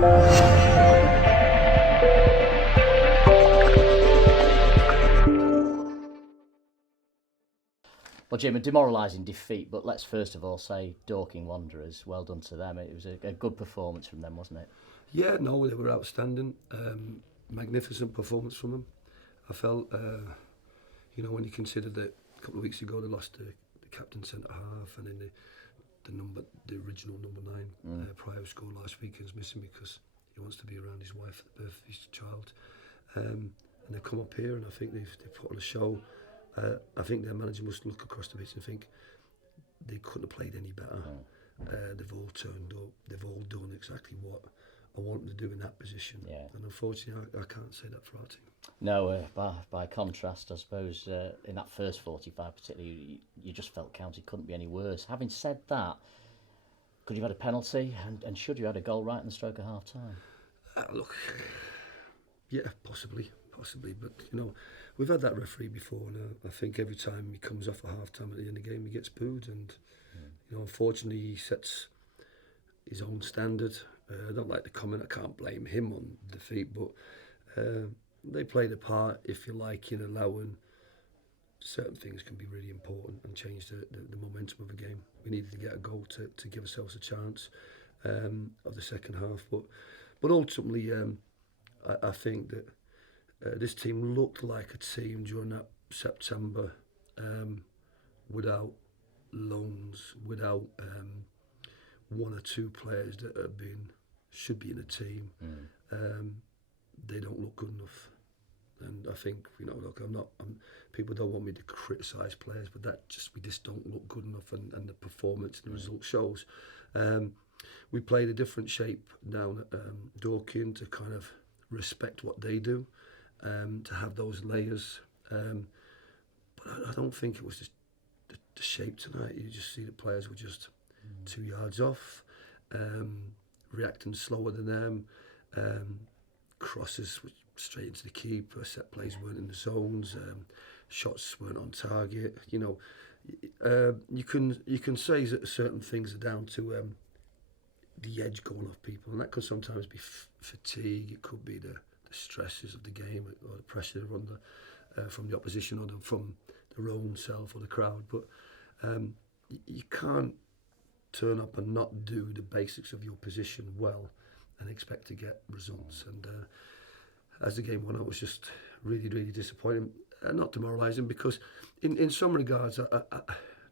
Well, Jim, a demoralising defeat, but let's first of all say Dorking Wanderers, well done to them. It was a good performance from them, wasn't it? Yeah, no, they were outstanding. Magnificent performance from them. I felt, when you consider that a couple of weeks ago they lost the captain centre half, and then the original number 9, Pryor, scored last weekend's missing because he wants to be around his wife at the birth of his child. And they come up here, and I think they've put on a show. I think their manager must look across the pitch and think they couldn't have played any better. They've all turned up. They've all done exactly what I want them to do in that position. Yeah. And unfortunately, I can't say that for our team. No, by contrast, I suppose, in that first 45 particularly, you just felt County couldn't be any worse. Having said that, could you have had a penalty, and should you have had a goal right in the stroke of half-time? Look, yeah, possibly, but we've had that referee before, and I think every time he comes off at half-time at the end of the game, he gets booed, and unfortunately, he sets his own standard. I don't like the comment. I can't blame him on defeat, but they played a part, if you like, in allowing certain things can be really important and change the momentum of a game. We needed to get a goal to give ourselves a chance of the second half, but ultimately, I think that this team looked like a team during that September without loans, without one or two players that should be in a team. They don't look good enough, and I think look, people don't want me to criticise players, but we just don't look good enough, and the performance and the result shows. We played a different shape down at Dorking to kind of respect what they do, to have those layers, but I don't think it was just the shape tonight. You just see the players were just 2 yards off, reacting slower than them. Crosses were straight into the keeper. Set plays weren't in the zones. Shots weren't on target. You can say that certain things are down to the edge going off people, and that could sometimes be fatigue. It could be the stresses of the game or the pressure under from the opposition or from their own self or the crowd. But you can't turn up and not do the basics of your position well and expect to get results. And as the game went on, it was just really, really disappointing and not demoralising, because in some regards,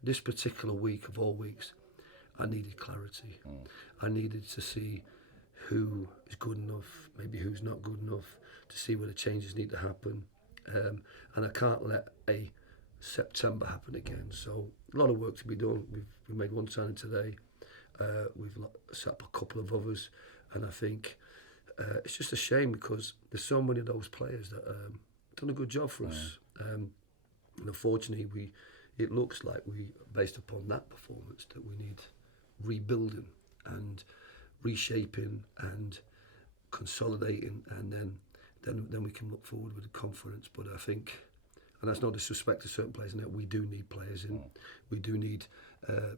this particular week of all weeks, I needed clarity. I needed to see who is good enough, maybe who's not good enough, to see where the changes need to happen. And I can't let a September happen again. So a lot of work to be done. We've made one signing today. We've set up a couple of others, and I think it's just a shame because there's so many of those players that done a good job for us. And unfortunately, it looks like based upon that performance, that we need rebuilding and reshaping and consolidating, and then we can look forward with confidence. But I think, and that's no disrespect to certain players, we do need players in. We do need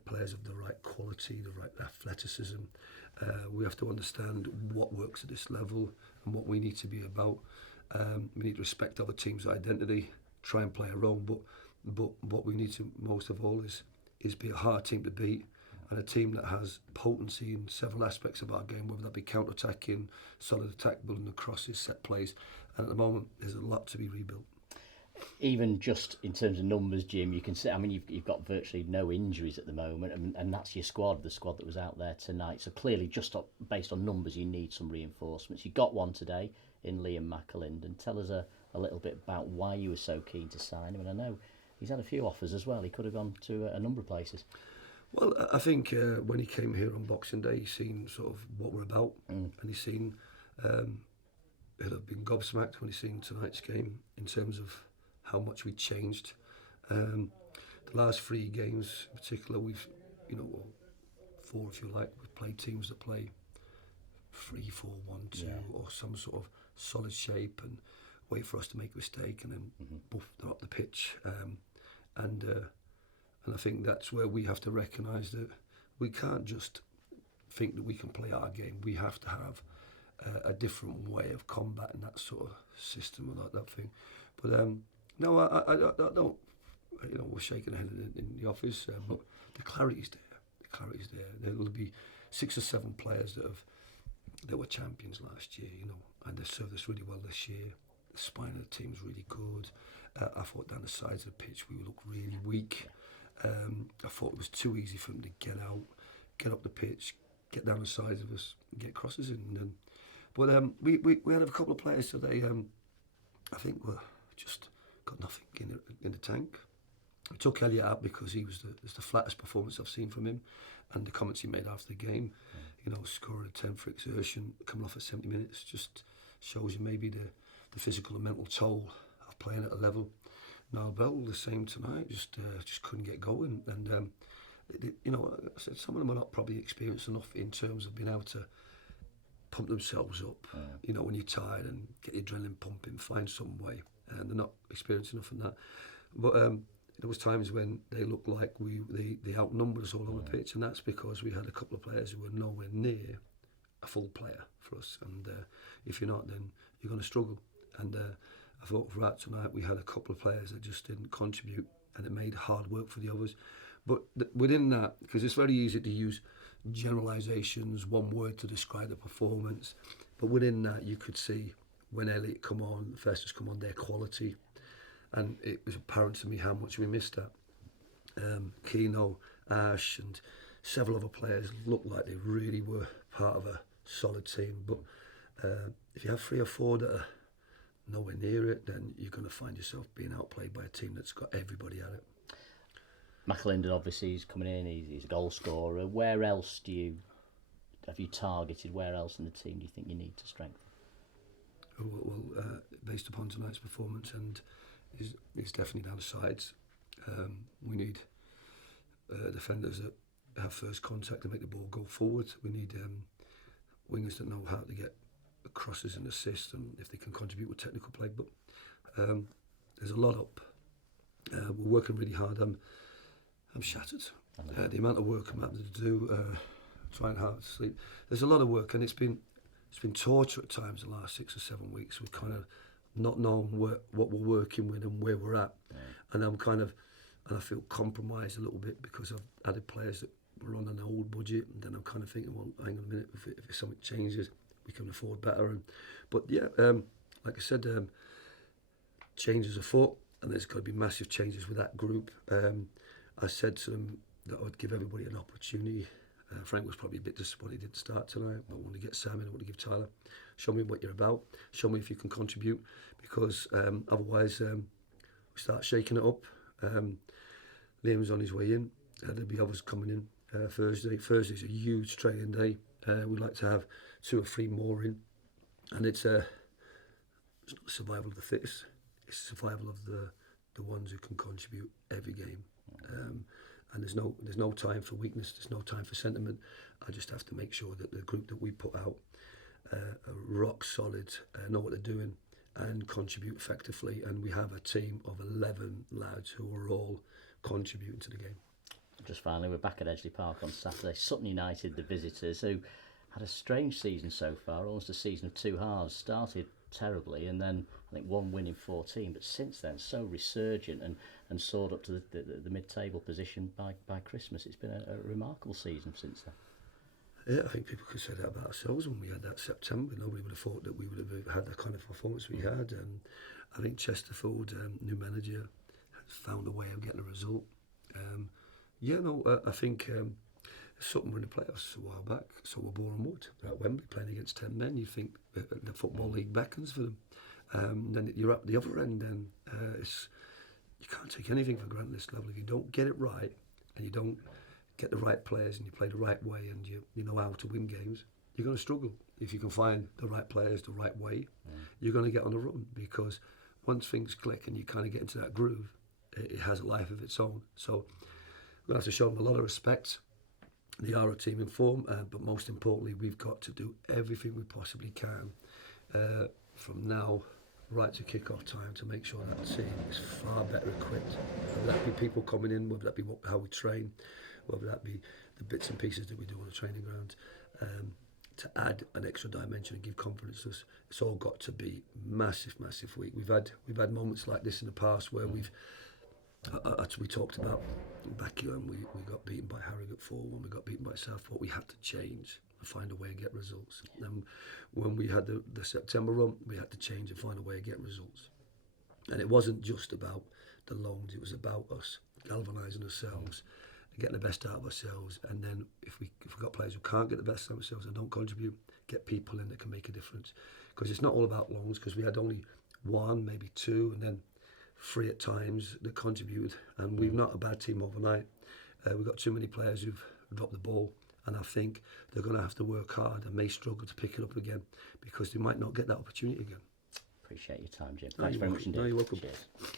players of the right quality, the right athleticism. We have to understand what works at this level and what we need to be about. We need to respect other teams' identity, try and play our own, but what we need to most of all is be a hard team to beat, and a team that has potency in several aspects of our game, whether that be counter-attacking, solid attack, building the crosses, set plays. And at the moment, there's a lot to be rebuilt. Even just in terms of numbers, Jim, you can see, I mean, you've got virtually no injuries at the moment, and that's your squad, the squad that was out there tonight. So clearly, just based on numbers, you need some reinforcements. You got one today in Liam McAlinden. Tell us a little bit about why you were so keen to sign him. And I know he's had a few offers as well. He could have gone to a number of places. Well, I think when he came here on Boxing Day, he's seen sort of what we're about, and he's seen, he'll have been gobsmacked when he's seen tonight's game in terms of how much we changed. The last 3 games in particular, we've, or 4 if you like, we've played teams that play 3-4-1-2 or some sort of solid shape and wait for us to make a mistake and then boof, they're up the pitch. And I think that's where we have to recognise that we can't just think that we can play our game. We have to have a different way of combating that sort of system or that thing. But no, I don't. You know, we're shaking our head in the office, but the clarity's there. The clarity's there. There'll be 6 or 7 players that were champions last year, you know, and they served us really well this year. The spine of the team's really good. I thought down the sides of the pitch we looked really weak. I thought it was too easy for them to get out, get up the pitch, get down the sides of us, and get crosses in. But we had a couple of players today. I think were just got nothing in the tank. I took Elliot out because he was the flattest performance I've seen from him, and the comments he made after the game, you know, scoring a 10 for exertion, coming off at 70 minutes, just shows you maybe the physical and mental toll of playing at a level. Niall Bell, the same tonight, just couldn't get going, and you know, I said some of them are not probably experienced enough in terms of being able to pump themselves up. You know, when you're tired and get your adrenaline pumping, find some way, and they're not experienced enough in that. But there was times when they looked like they outnumbered us all on the pitch, and that's because we had a couple of players who were nowhere near a full player for us. And if you're not, then you're going to struggle. And I thought throughout tonight we had a couple of players that just didn't contribute, and it made hard work for the others. But within that, because it's very easy to use generalisations, one word to describe the performance, but within that you could see when Elliot come on, Festus come on, their quality. And it was apparent to me how much we missed that. Keno, Ash and several other players looked like they really were part of a solid team. But if you have 3 or 4 that are nowhere near it, then you're going to find yourself being outplayed by a team that's got everybody at it. McAlinden obviously is coming in, he's a goal scorer. Where else have you targeted, where else in the team do you think you need to strengthen? Well, based upon tonight's performance and it's definitely down the sides. We need defenders that have first contact and make the ball go forward. We need wingers that know how to get crosses and assists, and if they can contribute with technical play. But there's a lot up. We're working really hard. I'm shattered. The amount of work I'm having to do, trying hard to sleep. There's a lot of work, and it's been torture at times the last 6 or 7 weeks. We've kind of not knowing what we're working with and where we're at, and I feel compromised a little bit because I've added players that were on an old budget, and then I'm kind of thinking, well, hang on a minute, if something changes, we can afford better. But yeah, like I said, changes afoot, and there's got to be massive changes with that group. I said to them that I would give everybody an opportunity. Frank was probably a bit disappointed he didn't start tonight. I want to get Sam in, I want to give Tyler. Show me what you're about. Show me if you can contribute, because otherwise we start shaking it up. Liam's on his way in. There'll be others coming in Thursday. Thursday's a huge training day. We'd like to have 2 or 3 more in. And it's not survival of the fittest. It's survival of the ones who can contribute every game. And there's no time for weakness, there's no time for sentiment. I just have to make sure that the group that we put out are rock solid, know what they're doing and contribute effectively, and we have a team of 11 lads who are all contributing to the game. Just finally, we're back at Edgeley Park on Saturday. Sutton United, the visitors, who had a strange season so far, almost a season of 2 halves. Started terribly, and then I think 1 win in 14, but since then so resurgent and soared up to the mid-table position by Christmas. It's been a remarkable season since then. Yeah, I think people could say that about ourselves when we had that September. Nobody would have thought that we would have had the kind of performance we had, and I think Chesterfield, new manager, has found a way of getting a result. I think Sutton were in the playoffs a while back, so were Boreham Wood at Wembley playing against 10 men. You think the Football League beckons for them. Then you're at the other end, and you can't take anything for granted at this level. If you don't get it right, and you don't get the right players, and you play the right way, and you know how to win games, you're going to struggle. If you can find the right players the right way, you're going to get on the run, because once things click and you kind of get into that groove, it has a life of its own. So we're going to have to show them a lot of respect. They are a team in form, but most importantly, we've got to do everything we possibly can from now right to kick-off time to make sure that team is far better equipped. Whether that be people coming in, whether that be how we train, whether that be the bits and pieces that we do on the training ground, to add an extra dimension and give confidence to us. It's all got to be massive week. We've had moments like this in the past where we talked about back when we got beaten by Harrogate 4, when we got beaten by Southport. We had to change and find a way and get results. And when we had the September run, we had to change and find a way of getting results. And it wasn't just about the loans, it was about us galvanising ourselves and getting the best out of ourselves. And then if we've got players who can't get the best out of themselves and don't contribute, get people in that can make a difference. Because it's not all about loans, because we had only one, maybe two, and then 3 at times that contributed. And we're not a bad team overnight. We've got too many players who've dropped the ball, and I think they're going to have to work hard and may struggle to pick it up again because they might not get that opportunity again. Appreciate your time, Jim. Thanks very much indeed. No, you're welcome. Cheers.